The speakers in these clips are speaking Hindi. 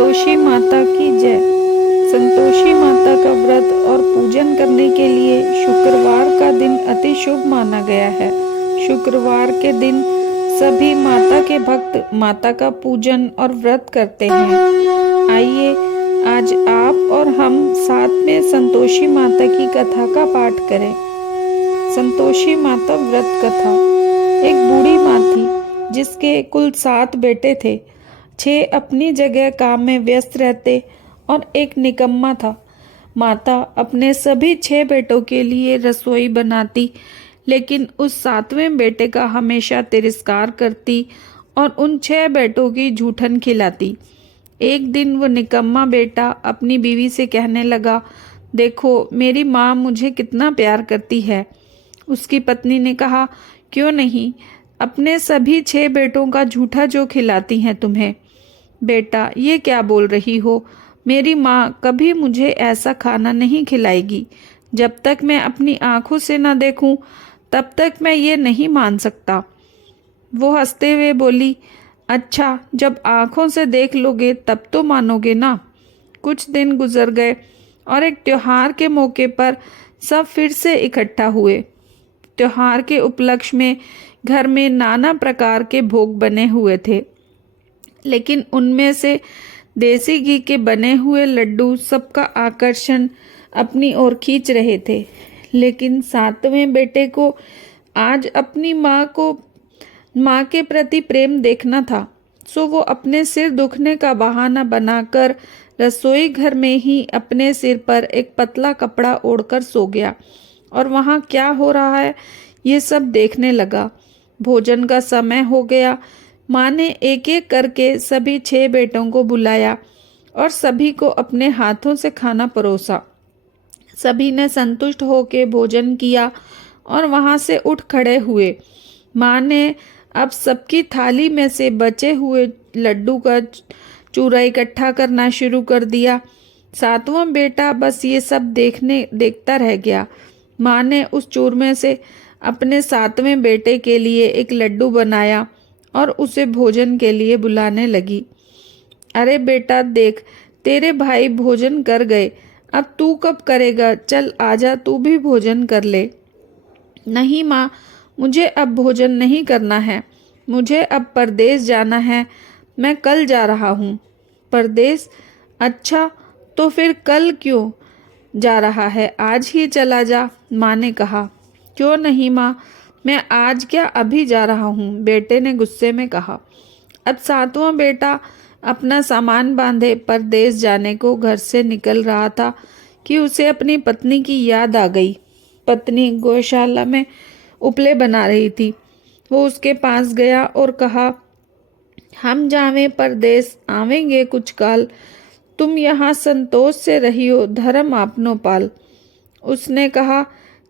संतोषी माता की जय। संतोषी माता का व्रत और पूजन करने के लिए शुक्रवार का दिन अति शुभ माना गया है। शुक्रवार के दिन सभी माता के भक्त माता का पूजन और व्रत करते हैं। आइए आज आप और हम साथ में संतोषी माता की कथा का पाठ करें। संतोषी माता व्रत कथा। एक बूढ़ी माँ थी जिसके कुल 7 बेटे थे। 6 अपनी जगह काम में व्यस्त रहते और एक निकम्मा था। माता अपने सभी 6 बेटों के लिए रसोई बनाती, लेकिन उस 7वें बेटे का हमेशा तिरस्कार करती और उन 6 बेटों की जूठन खिलाती। एक दिन वो निकम्मा बेटा अपनी बीवी से कहने लगा, देखो मेरी माँ मुझे कितना प्यार करती है। उसकी पत्नी ने कहा, क्यों नहीं, अपने सभी 6 बेटों का झूठा जो खिलाती हैं तुम्हें। बेटा ये क्या बोल रही हो, मेरी माँ कभी मुझे ऐसा खाना नहीं खिलाएगी। जब तक मैं अपनी आंखों से न देखूं तब तक मैं ये नहीं मान सकता। वो हंसते हुए बोली, अच्छा जब आंखों से देख लोगे तब तो मानोगे ना। कुछ दिन गुजर गए और एक त्योहार के मौके पर सब फिर से इकट्ठा हुए। त्योहार के उपलक्ष्य में घर में नाना प्रकार के भोग बने हुए थे, लेकिन उनमें से देसी घी के बने हुए लड्डू सबका आकर्षण अपनी ओर खींच रहे थे। लेकिन 7वें बेटे को आज अपनी माँ के प्रति प्रेम देखना था, सो वो अपने सिर दुखने का बहाना बनाकर रसोई घर में ही अपने सिर पर एक पतला कपड़ा ओढ़कर सो गया और वहाँ क्या हो रहा है ये सब देखने लगा। भोजन का समय हो गया। माँ ने एक एक करके सभी 6 बेटों को बुलाया और सभी को अपने हाथों से खाना परोसा। सभी ने संतुष्ट होकर भोजन किया और वहाँ से उठ खड़े हुए। माँ ने अब सबकी थाली में से बचे हुए लड्डू का चूरा इकट्ठा करना शुरू कर दिया। 7वां बेटा बस ये सब देखता रह गया। माँ ने उस चूरमे से अपने 7वें बेटे के लिए एक लड्डू बनाया और उसे भोजन के लिए बुलाने लगी। अरे बेटा देख, तेरे भाई भोजन कर गए, अब तू कब करेगा, चल आजा तू भी भोजन कर ले। नहीं माँ, मुझे अब भोजन नहीं करना है, मुझे अब परदेश जाना है, मैं कल जा रहा हूँ। परदेश? अच्छा तो फिर कल क्यों जा रहा है, आज ही चला जा, माँ ने कहा। क्यों नहीं माँ, मैं आज क्या अभी जा रहा हूँ, बेटे ने गुस्से में कहा। अब 7वां बेटा अपना सामान बांधे परदेश जाने को घर से निकल रहा था कि उसे अपनी पत्नी की याद आ गई। पत्नी गौशाला में उपले बना रही थी। वो उसके पास गया और कहा, हम जावें परदेश आवेंगे कुछ काल, तुम यहाँ संतोष से रहियो धर्म आपनो पाल। उसने कहा,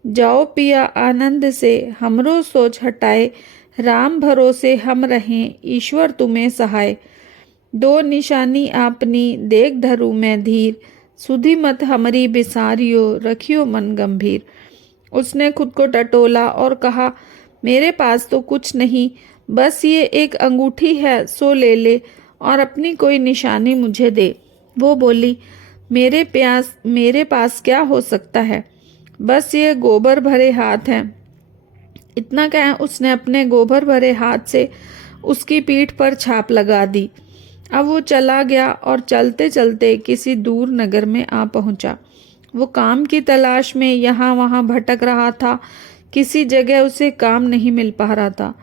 जाओ पिया आनंद से, हमरो सोच हटाए, राम भरोसे हम रहें, ईश्वर तुम्हें सहाय। 2 निशानी आपनी देख धरू मैं धीर, सुधी मत हमरी बिसारियो, रखियो मन गंभीर। उसने खुद को टटोला और कहा, मेरे पास तो कुछ नहीं, बस ये एक अंगूठी है, सो ले ले और अपनी कोई निशानी मुझे दे। वो बोली, मेरे पास क्या हो सकता है, बस ये गोबर भरे हाथ हैं। इतना कह उसने अपने गोबर भरे हाथ से उसकी पीठ पर छाप लगा दी। अब वो चला गया और चलते चलते किसी दूर नगर में आ पहुंचा। वो काम की तलाश में यहाँ वहाँ भटक रहा था, किसी जगह उसे काम नहीं मिल पा रहा था।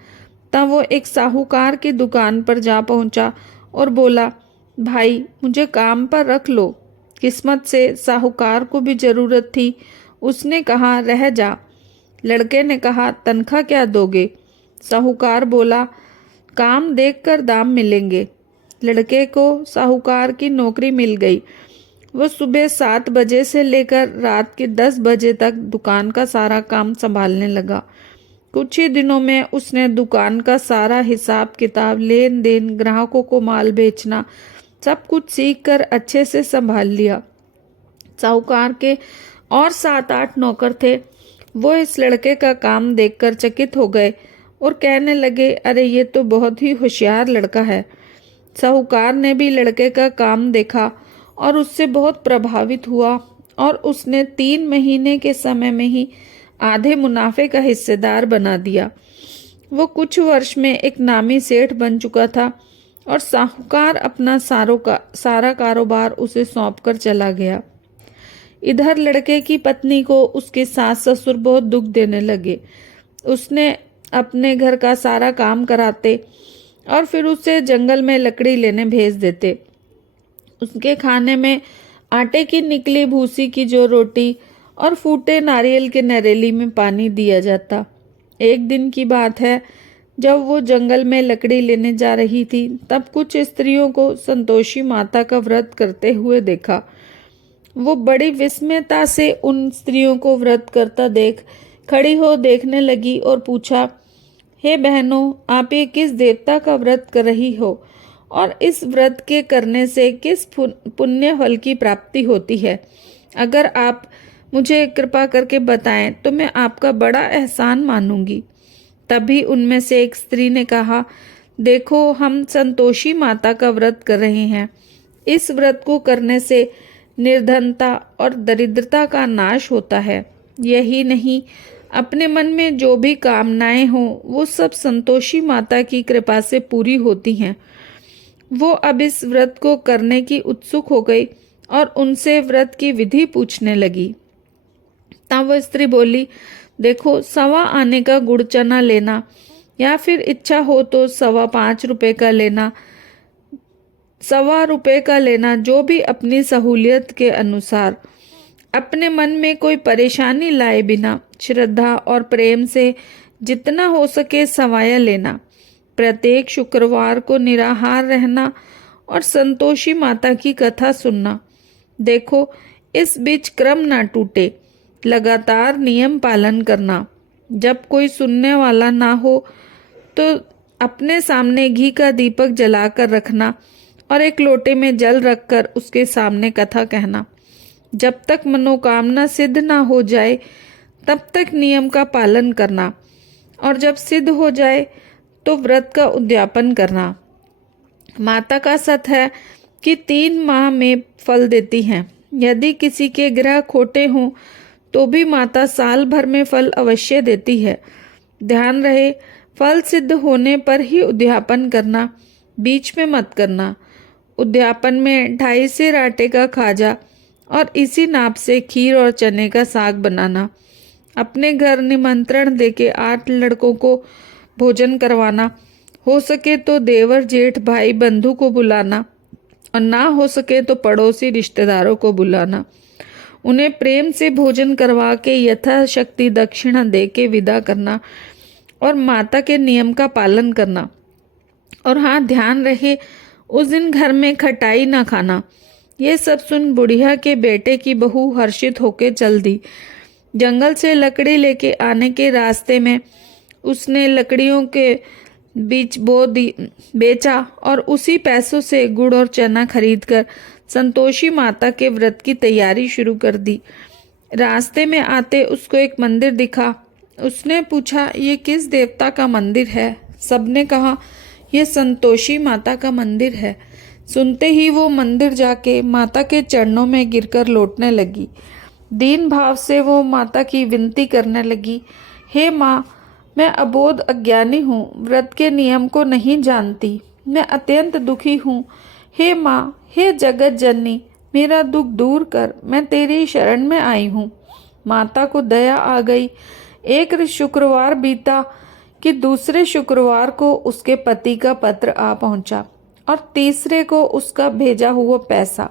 तब वो एक साहूकार की दुकान पर जा पहुंचा और बोला, भाई मुझे काम पर रख लो। किस्मत से साहूकार को भी जरूरत थी। उसने कहा, रह जा। लड़के ने कहा, तनख्वाह क्या दोगे? साहूकार बोला, काम देखकर दाम मिलेंगे। लड़के को साहूकार की नौकरी मिल गई। वो सुबह 7 बजे से लेकर रात के 10 बजे तक दुकान का सारा काम संभालने लगा। कुछ ही दिनों में उसने दुकान का सारा हिसाब किताब, लेन देन, ग्राहकों को माल बेचना, सब कुछ सीख कर अच्छे से संभाल लिया। साहूकार के और 7-8 नौकर थे। वो इस लड़के का काम देखकर चकित हो गए और कहने लगे, अरे ये तो बहुत ही होशियार लड़का है। साहूकार ने भी लड़के का काम देखा और उससे बहुत प्रभावित हुआ और उसने 3 महीने के समय में ही आधे मुनाफे का हिस्सेदार बना दिया। वो कुछ वर्ष में एक नामी सेठ बन चुका था और साहूकार अपना सारा कारोबार उसे सौंपकर चला गया। इधर लड़के की पत्नी को उसके सास ससुर बहुत दुख देने लगे। उसने अपने घर का सारा काम कराते और फिर उसे जंगल में लकड़ी लेने भेज देते। उसके खाने में आटे की निकली भूसी की जो रोटी और फूटे नारियल के नरेली में पानी दिया जाता। एक दिन की बात है, जब वो जंगल में लकड़ी लेने जा रही थी, तब कुछ स्त्रियों को संतोषी माता का व्रत करते हुए देखा। वो बड़ी विस्मयता से उन स्त्रियों को व्रत करता देख खड़ी हो देखने लगी और पूछा, हे बहनों, आप ये किस देवता का व्रत कर रही हो और इस व्रत के करने से किस पुण्य फल की प्राप्ति होती है? अगर आप मुझे कृपा करके बताएं तो मैं आपका बड़ा एहसान मानूंगी। तभी उनमें से एक स्त्री ने कहा, देखो, हम संतोषी माता का व्रत कर रहे हैं। इस व्रत को करने से निर्धनता और दरिद्रता का नाश होता है। यही नहीं, अपने मन में जो भी कामनाएं हों वो सब संतोषी माता की कृपा से पूरी होती हैं। वो अब इस व्रत को करने की उत्सुक हो गई और उनसे व्रत की विधि पूछने लगी। तब वह स्त्री बोली, देखो, 1.25 आने का गुड़ चना लेना या फिर इच्छा हो तो 5.25 रुपए का लेना, 1.25 रुपए का लेना, जो भी अपनी सहूलियत के अनुसार। अपने मन में कोई परेशानी लाए बिना श्रद्धा और प्रेम से जितना हो सके सवाया लेना। प्रत्येक शुक्रवार को निराहार रहना और संतोषी माता की कथा सुनना। देखो, इस बीच क्रम ना टूटे, लगातार नियम पालन करना। जब कोई सुनने वाला ना हो तो अपने सामने घी का दीपक जलाकर रखना और एक लोटे में जल रखकर उसके सामने कथा कहना। जब तक मनोकामना सिद्ध ना हो जाए तब तक नियम का पालन करना और जब सिद्ध हो जाए तो व्रत का उद्यापन करना। माता का सत है कि 3 माह में फल देती हैं। यदि किसी के ग्रह खोटे हों तो भी माता साल भर में फल अवश्य देती है। ध्यान रहे, फल सिद्ध होने पर ही उद्यापन करना, बीच में मत करना। उद्यापन में 2.5 सेर आटे का खाजा और इसी नाप से खीर और चने का साग बनाना। अपने घर निमंत्रण देके 8 लड़कों को भोजन करवाना। हो सके तो देवर जेठ भाई बंधु को बुलाना और ना हो सके तो पड़ोसी रिश्तेदारों को बुलाना। उन्हें प्रेम से भोजन करवा के यथाशक्ति दक्षिणा दे के विदा करना और माता के नियम का पालन करना। और हाँ, ध्यान रहे, उस दिन घर में खटाई ना खाना। ये सब सुन बुढ़िया के बेटे की बहू हर्षित होके चल दी। जंगल से लकड़ी लेके आने के रास्ते में उसने लकड़ियों के बीच बेचा और उसी पैसों से गुड़ और चना खरीदकर संतोषी माता के व्रत की तैयारी शुरू कर दी। रास्ते में आते उसको एक मंदिर दिखा। उसने पूछा, ये किस देवता का मंदिर है? सबने कहा, यह संतोषी माता का मंदिर है। सुनते ही वो मंदिर जाके माता के चरणों में गिरकर लौटने लगी। दीन भाव से वो माता की विनती करने लगी, हे माँ, मैं अबोध अज्ञानी हूँ, व्रत के नियम को नहीं जानती, मैं अत्यंत दुखी हूँ। हे माँ, हे जगत जननी, मेरा दुख दूर कर, मैं तेरी शरण में आई हूँ। माता को दया आ गई। एक शुक्रवार बीता कि दूसरे शुक्रवार को उसके पति का पत्र आ पहुंचा और तीसरे को उसका भेजा हुआ पैसा।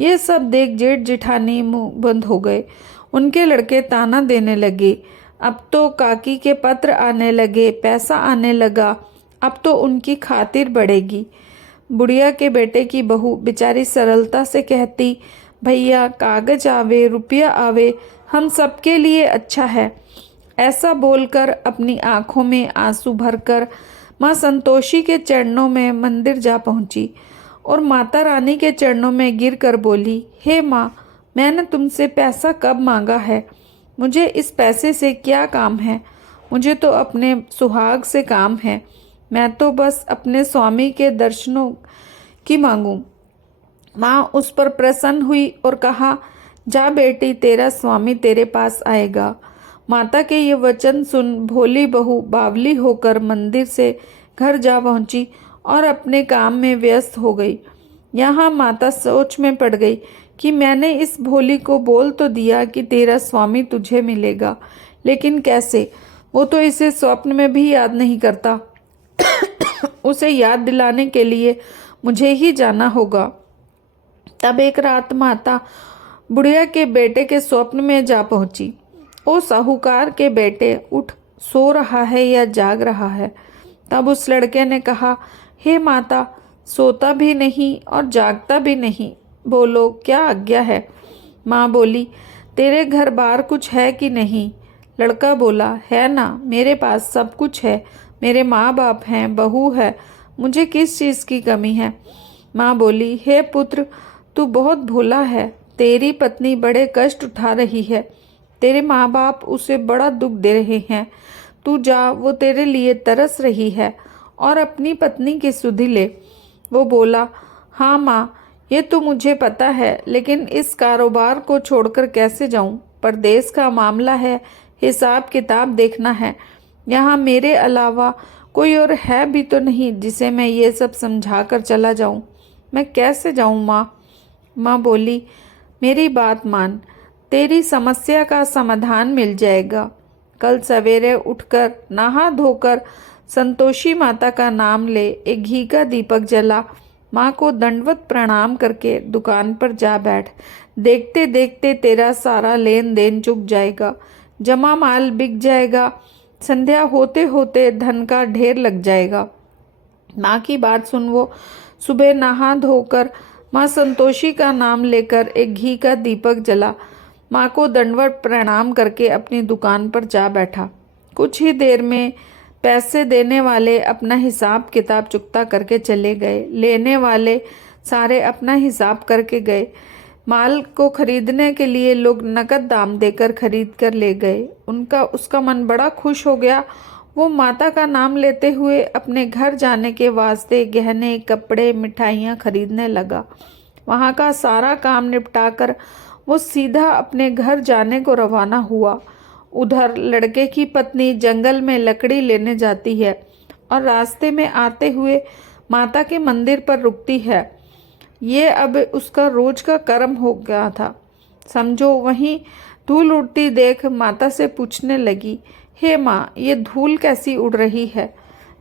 ये सब देख जेठ जिठानी मुंह बंद हो गए। उनके लड़के ताना देने लगे, अब तो काकी के पत्र आने लगे, पैसा आने लगा, अब तो उनकी खातिर बढ़ेगी। बुढ़िया के बेटे की बहू बेचारी सरलता से कहती, भैया, कागज आवे रुपया आवे, हम सबके लिए अच्छा है। ऐसा बोलकर अपनी आंखों में आंसू भरकर माँ संतोषी के चरणों में मंदिर जा पहुंची और माता रानी के चरणों में गिरकर बोली, हे माँ, मैंने तुमसे पैसा कब मांगा है? मुझे इस पैसे से क्या काम है? मुझे तो अपने सुहाग से काम है। मैं तो बस अपने स्वामी के दर्शनों की मांगूं। माँ उस पर प्रसन्न हुई और कहा, जा बेटी, तेरा स्वामी तेरे पास आएगा। माता के ये वचन सुन भोली बहू बावली होकर मंदिर से घर जा पहुंची और अपने काम में व्यस्त हो गई। यहाँ माता सोच में पड़ गई कि मैंने इस भोली को बोल तो दिया कि तेरा स्वामी तुझे मिलेगा, लेकिन कैसे? वो तो इसे स्वप्न में भी याद नहीं करता। उसे याद दिलाने के लिए मुझे ही जाना होगा। तब एक रात माता बुढ़िया के बेटे के स्वप्न में जा पहुंची। ओ साहूकार के बेटे, उठ, सो रहा है या जाग रहा है? तब उस लड़के ने कहा, हे माता, सोता भी नहीं और जागता भी नहीं, बोलो क्या आज्ञा है? माँ बोली, तेरे घर बार कुछ है कि नहीं? लड़का बोला, है ना, मेरे पास सब कुछ है। मेरे माँ बाप हैं, बहू है, मुझे किस चीज़ की कमी है? माँ बोली, हे पुत्र, तू बहुत भोला है। तेरी पत्नी बड़े कष्ट उठा रही है। तेरे माँ बाप उसे बड़ा दुख दे रहे हैं। तू जा, वो तेरे लिए तरस रही है और अपनी पत्नी की सुधि ले। वो बोला, हाँ माँ, ये तो मुझे पता है, लेकिन इस कारोबार को छोड़कर कैसे जाऊं? परदेश का मामला है, हिसाब किताब देखना है। यहाँ मेरे अलावा कोई और है भी तो नहीं जिसे मैं ये सब समझा कर चला जाऊं। मैं कैसे जाऊं माँ? माँ बोली, मेरी बात मान, तेरी समस्या का समाधान मिल जाएगा। कल सवेरे उठकर नहा धोकर संतोषी माता का नाम ले, एक घी का दीपक जला, माँ को दंडवत प्रणाम करके दुकान पर जा बैठ। देखते देखते तेरा सारा लेन देन चुक जाएगा, जमा माल बिक जाएगा, संध्या होते होते धन का ढेर लग जाएगा। माँ की बात सुन वो सुबह नहा धोकर माँ संतोषी का नाम लेकर एक घी का दीपक जला, माँ को दंडवत प्रणाम करके अपनी दुकान पर जा बैठा। कुछ ही देर में पैसे देने वाले अपना हिसाब किताब चुकता करके चले गए। लेने वाले सारे अपना हिसाब करके गए। माल को खरीदने के लिए लोग नकद दाम देकर खरीद कर ले गए। उसका मन बड़ा खुश हो गया। वो माता का नाम लेते हुए अपने घर जाने के वास्ते गहने, कपड़े, मिठाइयाँ खरीदने लगा। वहाँ का सारा काम निपटाकर वो सीधा अपने घर जाने को रवाना हुआ। उधर लड़के की पत्नी जंगल में लकड़ी लेने जाती है और रास्ते में आते हुए माता के मंदिर पर रुकती है। ये अब उसका रोज का कर्म हो गया था। समझो, वहीं धूल उड़ती देख माता से पूछने लगी, हे माँ, ये धूल कैसी उड़ रही है?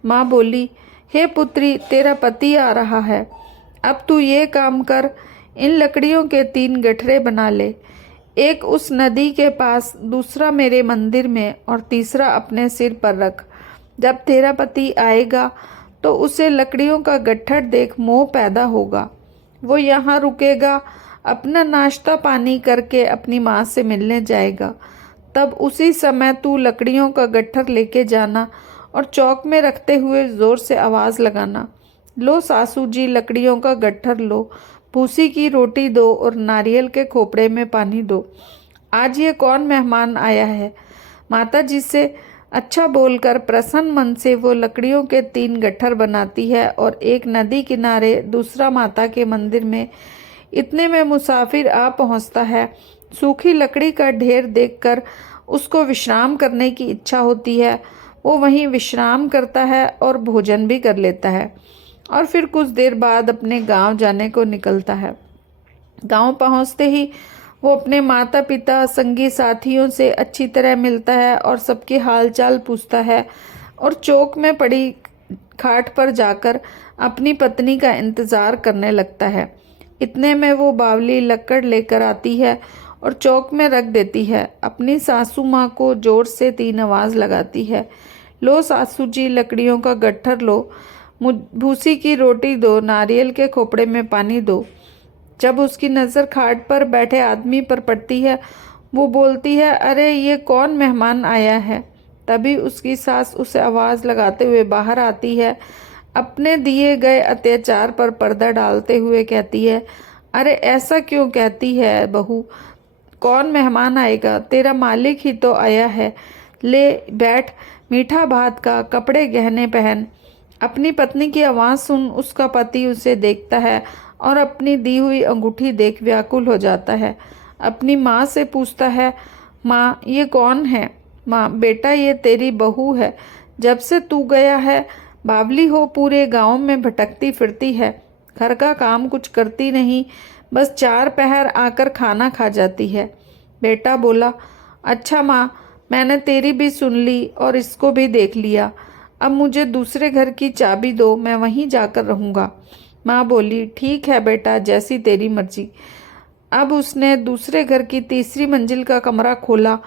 माँ बोली, हे पुत्री, तेरा पति आ रहा है। अब तू ये काम कर, इन लकड़ियों के 3 गठरे बना ले। एक उस नदी के पास, दूसरा मेरे मंदिर में और तीसरा अपने सिर पर रख। जब तेरा पति आएगा तो उसे लकड़ियों का गट्ठर देख मोह पैदा होगा। वो यहाँ रुकेगा, अपना नाश्ता पानी करके अपनी माँ से मिलने जाएगा। तब उसी समय तू लकड़ियों का गट्ठर लेके जाना और चौक में रखते हुए ज़ोर से आवाज़ लगाना, लो सासू जी, लकड़ियों का गट्ठर लो, भूसी की रोटी दो और नारियल के खोपड़े में पानी दो। आज ये कौन मेहमान आया है? माता जी से अच्छा बोलकर प्रसन्न मन से वो लकड़ियों के 3 गट्ठर बनाती है और एक नदी किनारे, दूसरा माता के मंदिर में। इतने में मुसाफिर आ पहुंचता है। सूखी लकड़ी का ढेर देखकर उसको विश्राम करने की इच्छा होती है। वो वहीं विश्राम करता है और भोजन भी कर लेता है और फिर कुछ देर बाद अपने गांव जाने को निकलता है। गांव पहुंचते ही वो अपने माता पिता, संगी साथियों से अच्छी तरह मिलता है और सबके हालचाल पूछता है और चौक में पड़ी खाट पर जाकर अपनी पत्नी का इंतज़ार करने लगता है। इतने में वो बावली लकड़ लेकर आती है और चौक में रख देती है। अपनी सासू माँ को जोर से 3 आवाज़ लगाती है, लो सासू जी, लकड़ियों का गट्ठर लो, भूसी की रोटी दो, नारियल के खोपड़े में पानी दो। जब उसकी नज़र खाट पर बैठे आदमी पर पड़ती है, वो बोलती है, अरे ये कौन मेहमान आया है? तभी उसकी सास उसे आवाज़ लगाते हुए बाहर आती है। अपने दिए गए अत्याचार पर पर्दा डालते हुए कहती है, अरे ऐसा क्यों कहती है बहू? कौन मेहमान आएगा? तेरा मालिक ही तो आया है। ले बैठ, मीठा भात का, कपड़े गहने पहन, अपनी पत्नी की आवाज़ सुन उसका पति उसे देखता है और अपनी दी हुई अंगूठी देख व्याकुल हो जाता है। अपनी माँ से पूछता है, माँ ये कौन है? माँ, बेटा ये तेरी बहू है। जब से तू गया है बावली हो पूरे गांव में भटकती फिरती है। घर का काम कुछ करती नहीं, बस 4 पहर आकर खाना खा जाती है। बेटा बोला, अच्छा माँ, मैंने तेरी भी सुन ली और इसको भी देख लिया। अब मुझे दूसरे घर की चाबी दो, मैं वहीं जाकर रहूँगा। माँ बोली, ठीक है बेटा, जैसी तेरी मर्जी। अब उसने दूसरे घर की तीसरी मंजिल का कमरा खोला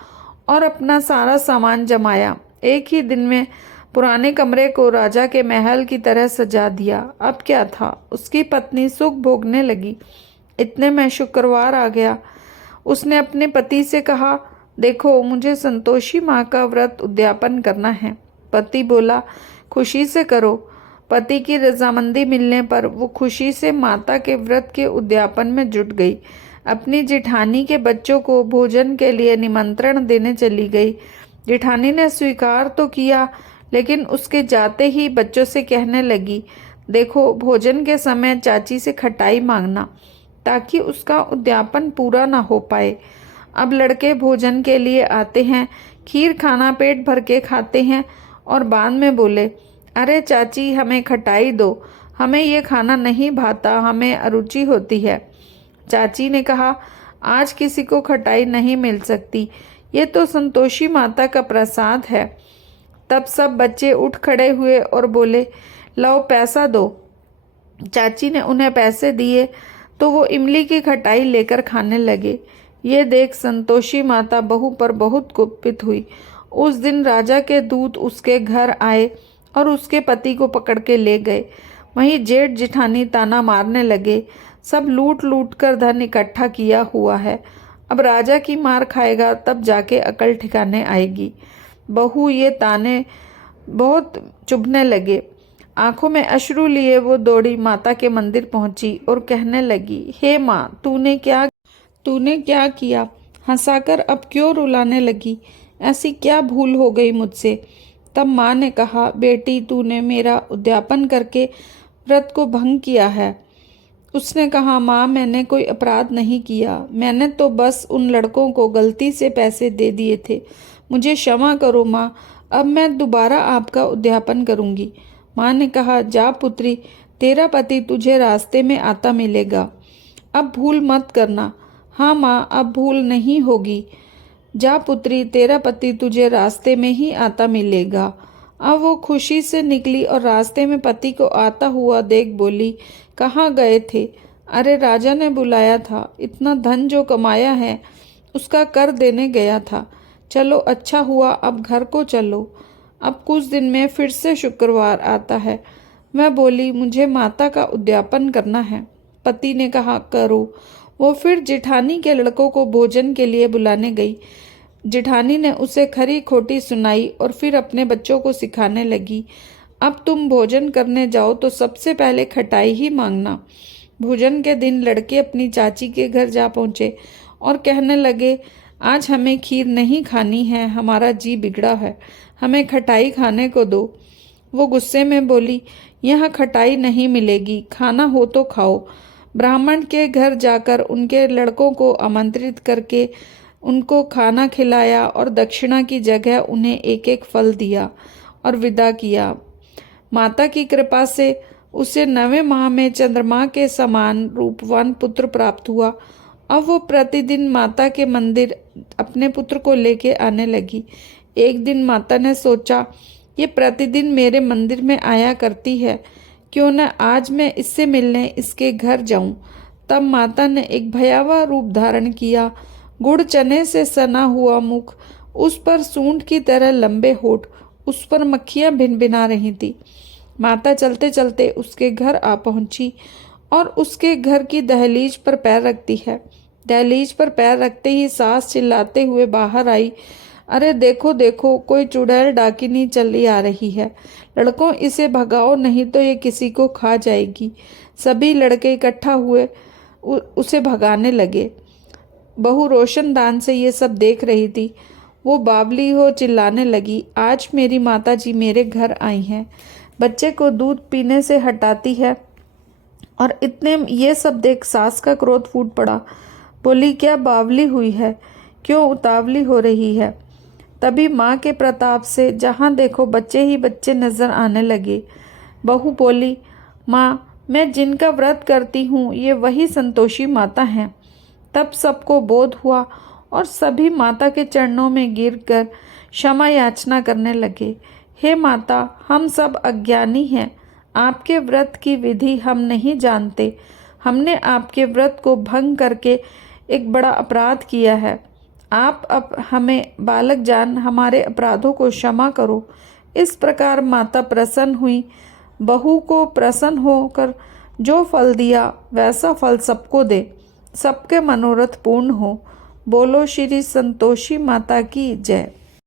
और अपना सारा सामान जमाया। एक ही दिन में पुराने कमरे को राजा के महल की तरह सजा दिया। अब क्या था, उसकी पत्नी सुख भोगने लगी। इतने में शुक्रवार आ गया। उसने अपने पति से कहा, देखो मुझे संतोषी माँ का व्रत उद्यापन करना है। पति बोला, खुशी से करो। पति की रजामंदी मिलने पर वो खुशी से माता के व्रत के उद्यापन में जुट गई। अपनी जिठानी के बच्चों को भोजन के लिए निमंत्रण देने चली गई। जिठानी ने स्वीकार तो किया, लेकिन उसके जाते ही बच्चों से कहने लगी, देखो भोजन के समय चाची से खटाई मांगना, ताकि उसका उद्यापन पूरा ना हो पाए। अब लड़के भोजन के लिए आते हैं, खीर खाना पेट भर के खाते हैं और बाद में बोले, अरे चाची हमें खटाई दो, हमें ये खाना नहीं भाता, हमें अरुचि होती है। चाची ने कहा, आज किसी को खटाई नहीं मिल सकती, ये तो संतोषी माता का प्रसाद है। तब सब बच्चे उठ खड़े हुए और बोले, लो पैसा दो। चाची ने उन्हें पैसे दिए तो वो इमली की खटाई लेकर खाने लगे। ये देख संतोषी माता बहू पर बहुत कुपित हुई। उस दिन राजा के दूत उसके घर आए और उसके पति को पकड़ के ले गए। वहीं जेठ जिठानी ताना मारने लगे, सब लूट लूट कर धन इकट्ठा किया हुआ है, अब राजा की मार खाएगा तब जाके अकल ठिकाने आएगी। बहू ये ताने बहुत चुभने लगे। आंखों में अश्रु लिए वो दौड़ी माता के मंदिर पहुंची और कहने लगी, हे माँ, तूने क्या किया? हंसाकर अब क्यों रुलाने लगी? ऐसी क्या भूल हो गई मुझसे? तब माँ ने कहा, बेटी तूने मेरा उद्यापन करके व्रत को भंग किया है। उसने कहा, माँ मैंने कोई अपराध नहीं किया, मैंने तो बस उन लड़कों को गलती से पैसे दे दिए थे, मुझे क्षमा करो माँ, अब मैं दोबारा आपका उद्यापन करूँगी। माँ ने कहा, जा पुत्री, तेरा पति तुझे रास्ते में आता मिलेगा, अब भूल मत करना। हाँ माँ, अब भूल नहीं होगी। जा पुत्री, तेरा पति तुझे रास्ते में ही आता मिलेगा। अब वो खुशी से निकली और रास्ते में पति को आता हुआ देख बोली, कहाँ गए थे? अरे राजा ने बुलाया था, इतना धन जो कमाया है उसका कर देने गया था। चलो अच्छा हुआ, अब घर को चलो। अब कुछ दिन में फिर से शुक्रवार आता है। मैं बोली, मुझे माता का उद्यापन करना है। पति ने कहा, करो। वो फिर जिठानी के लड़कों को भोजन के लिए बुलाने गई। जिठानी ने उसे खरी खोटी सुनाई और फिर अपने बच्चों को सिखाने लगी, अब तुम भोजन करने जाओ तो सबसे पहले खटाई ही मांगना। भोजन के दिन लड़के अपनी चाची के घर जा पहुँचे और कहने लगे, आज हमें खीर नहीं खानी है, हमारा जी बिगड़ा है, हमें खटाई खाने को दो। वो गुस्से में बोली, यहाँ खटाई नहीं मिलेगी, खाना हो तो खाओ। ब्राह्मण के घर जाकर उनके लड़कों को आमंत्रित करके उनको खाना खिलाया और दक्षिणा की जगह उन्हें एक एक फल दिया और विदा किया। माता की कृपा से उसे 9वें माह में चंद्रमा के समान रूपवान पुत्र प्राप्त हुआ। अब वो प्रतिदिन माता के मंदिर अपने पुत्र को लेके आने लगी। एक दिन माता ने सोचा, ये प्रतिदिन मेरे मंदिर में आया करती है, क्यों न आज मैं इससे मिलने इसके घर जाऊं। तब माता ने एक भयावह रूप धारण किया। गुड़ चने से सना हुआ मुख, उस पर सूंड की तरह लंबे होठ, उस पर मक्खियां भिनभिना रही थी। माता चलते चलते उसके घर आ पहुंची और उसके घर की दहलीज पर पैर रखती है। दहलीज पर पैर रखते ही सास चिल्लाते हुए बाहर आई, अरे देखो देखो, कोई चुड़ैल डाकिनी चली आ रही है, लड़कों इसे भगाओ नहीं तो ये किसी को खा जाएगी। सभी लड़के इकट्ठा हुए उसे भगाने लगे। बहू रोशनदान से ये सब देख रही थी। वो बावली हो चिल्लाने लगी, आज मेरी माताजी मेरे घर आई हैं, बच्चे को दूध पीने से हटाती है। और इतने ये सब देख सास का क्रोध फूट पड़ा। बोली, क्या बावली हुई है, क्यों उतावली हो रही है। तभी माँ के प्रताप से जहाँ देखो बच्चे ही बच्चे नजर आने लगे। बहू बोली, माँ, मैं जिनका व्रत करती हूँ ये वही संतोषी माता हैं। तब सबको बोध हुआ और सभी माता के चरणों में गिरकर क्षमा याचना करने लगे। हे माता, हम सब अज्ञानी हैं, आपके व्रत की विधि हम नहीं जानते। हमने आपके व्रत को भंग करके एक बड़ा अपराध किया है। आप अब हमें बालक जान हमारे अपराधों को क्षमा करो। इस प्रकार माता प्रसन्न हुई। बहू को प्रसन्न होकर जो फल दिया वैसा फल सबको दे, सबके मनोरथ पूर्ण हो। बोलो श्री संतोषी माता की जय।